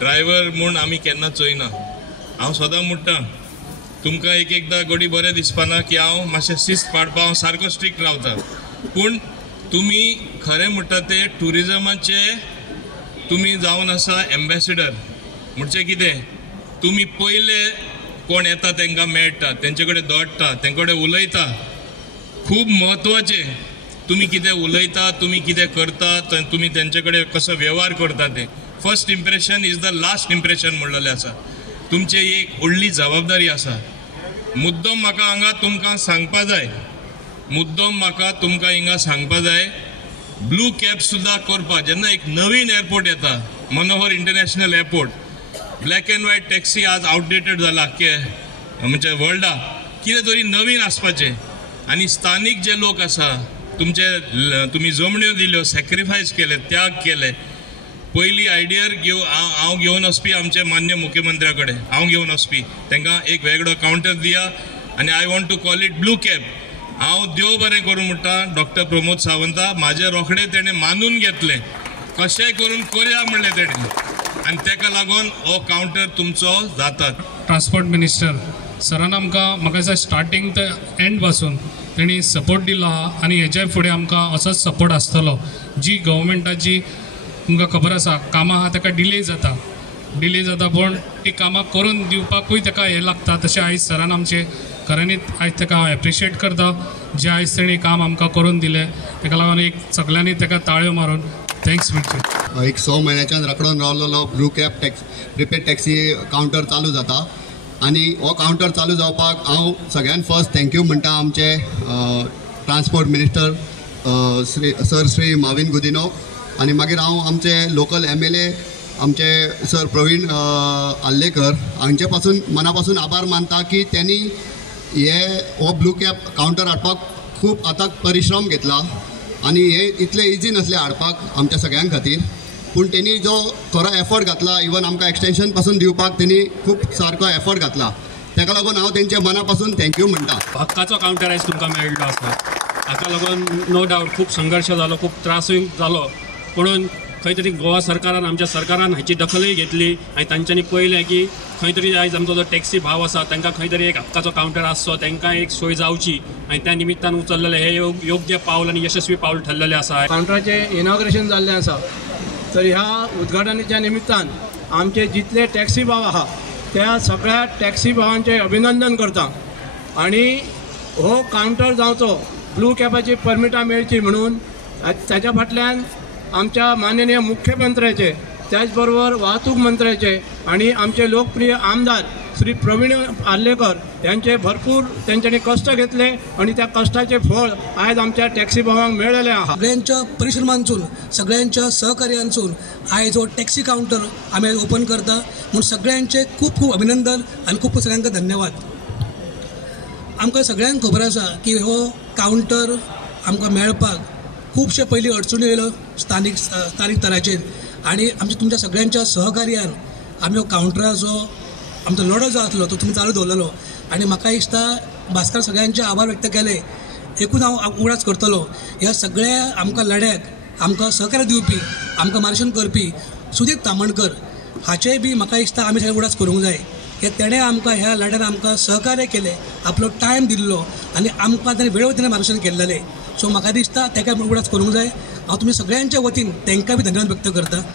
Driver म्हूण आमी केन्ना चोयना। हांव सदां म्हणटा तुमकां एक एकदां घडी बरें दिसपाना की हांव मातशें शिस्त पाळपा हांव सारको स्ट्रिक्ट रावता, पूण तुमी खरें म्हणटा ते टुरिजमाचे तुमी जावन आसा एम्बेसिडर। म्हणजे कितें, तुमी पयले कोण येता तांकां मेळटा, तेंचे कडेन दोडटा, तेंचे कडेन उलयता। खूब म्हत्वाचें तुमी कितें उलयता, तुमी कितें करता, तुमी तेंचे कडेन कसो वेव्हार करता ते। First impression is the last impression म्हणलेलें आसा। तुमची एक व्हडली जबाबदारी आसा। मुद्दम म्हाका हांगा तुमकां सांगपा जाय, हिंगा सांगपा जाय, ब्लू कॅब सुद्दां करपा। जेन्ना एक नवीन एअरपोर्ट येता, Manohar international airport, black end white taxi आज आउटडेटेड जाला म्हणजे वर्ल्डा। कितें तरी नवीन आसपाचें। आनी स्थानीक जे लोक आसा, तुमी जमण्यो दिल्यो, सॅक्रिफायस केले, त्याग केले। पयली आयडियर हांव घेवन वचपी आमचे मान्य मुख्यमंत्र्या कडेन, हांव घेवन वचपी तांकां एक वेगळो कावंटर दिया आनी I want to call it blue cab. हांव देव बरें करूं म्हणटा डॉक्टर प्रमोद सावंता, म्हाजे रोखडे तेणें मानून घेतलें, कशेंय करून करया म्हणलें तेणें, आनी ताका लागून हो कावंटर तुमचो जाता। ट्रान्सपोर्ट मिनिस्टर सरान आमकां म्हाका दिसता स्टार्टींग ते एंड पासून तेणी सपोर्ट दिलो आहा आनी हेच्या फुडें आमकां असोच सपोर्ट आसतलो। जी गव्हर्मेंटाची तुमकां खबर आसा कामां आहा ताका डिले जाता पूण ती कामां करून दिवपाकूय ताका हें लागता। तशें आयज सरान आमचे खऱ्यांनीच आयज ताका हांव एप्रिशिएट करता, जे आयज तेणी काम आमकां करून दिलें, ताका लागून एक सगळ्यांनी ताका ताळयो मारून थँक्स म्हणचे। एक 6 म्हयन्याच्यान रखडून रावलेलो blue cab prepaid taxi counter चालू जाता आनी हो कावंटर चालू जावपाक हांव सगळ्यान फर्स्ट थँक्यू म्हणटा आमचे ट्रान्सपोर्ट मिनिस्टर श्री माविन गुदिनो, आनी मागीर हांव आमचे लोकल MLA आमचे सर प्रवीण आल्लेकर हांचे पासून मना पासून आभार मानता की त्यांनी हो ब्लू कॅब कावंटर हाडपाक खूब आतां परिश्रम घेतला आनी हे इतले इजी नसले हाडपाक आमच्या सगळ्यां खातीर, पूण तेणी जो खरो एफर्ट घातला, इवन आमकां एक्सटेंशन पासून दिवपाक तेणी खूब सारको एफर्ट घातला। ताका लागून हांव तेंच्या मना पासून थँक्यू म्हणटा। हक्काचो कावंटर आयज तुमकां मेळ्ळो आसा, हाका लागून नो डावट खूब संघर्श जालो, खूब त्रासूय जालो, म्हणून खंय तरी गोवा सरकारान आमच्या सरकारान हाची दखलय घेतली आनी तांच्यांनी पळयलें की खंय तरी आयज आमचो जो टॅक्सी भाव आसा तांकां खंय तरी एक हक्काचो कावंटर आसचो, तांकां एक सोय जावची, आनी त्या निमित्तान उचललेलें हे योग्य पावल आनी यशस्वी पावल ठरलेलें आसा। कावंटराचें इनॉग्रेशन जाल्लें आसा, तर ह्या उद्घाटनाच्या निमित्तान आमचे जितले टॅक्सी भाव आहा त्या सगळ्या टॅक्सी भावांचे अभिनंदन करता आनी हो कावंटर जावचो, ब्लू कॅबाची परमिटां मेळची म्हणून ताच्या फाटल्यान आमच्या माननीय मुख्यमंत्र्याचे, त्याचबरोबर वाहतूक मंत्र्याचे आणि आमचे लोकप्रिय आमदार श्री प्रवीण आल्लेकर यांचे भरपूर त्यांच्यानी कष्ट घेतले आणि त्या कष्टाचे फळ आज आमच्या टॅक्सी भावांक मेळलेले आहा। सगळ्यांच्या परिश्रमांसून, सगळ्यांच्या सहकार्यांसून आयज हो टॅक्सी कावंटर आमी ओपन करता, म्हणून सगळ्यांचे खूब खूब अभिनंदन आणि खूब सगळ्यांक धन्यवाद। आमकां सगळ्यांक खबर आसा की हो कावंटर आमकां मेळपाक खूबशे पयलीं अडचणी येयल्यो स्थानीक तराचेर, आनी आमच्या तुमच्या सगळ्यांच्या सहकार्यान आमी हो कावंटराचो आमचो लढो जो आसलो तो तुमी चालू दवरलेलो, आनी म्हाका दिसता भास्कर सगळ्यांचे आभार व्यक्त केले, एकूच हांव उगडास करतलो ह्या सगळ्या आमकां लढ्याक आमकां सहकार्य दिवपी, आमकां मार्गदर्शन करपी सुदीप तामणकर हाचेय बी म्हाका दिसता आमी सगळे उगडास करूंक जाय की तेणें आमकां ह्या लढ्यान आमकां सहकार्य केलें, आपलो टायम दिल्लो आनी आमकां ताणें वेळोवेळी मार्गदर्शन केल्लेलें। सो म्हाका दिसता ताका उगडास करूंक जाय। हांव तुमी सगळ्यांच्या वतीन तांकां बी धन्यवाद व्यक्त करता।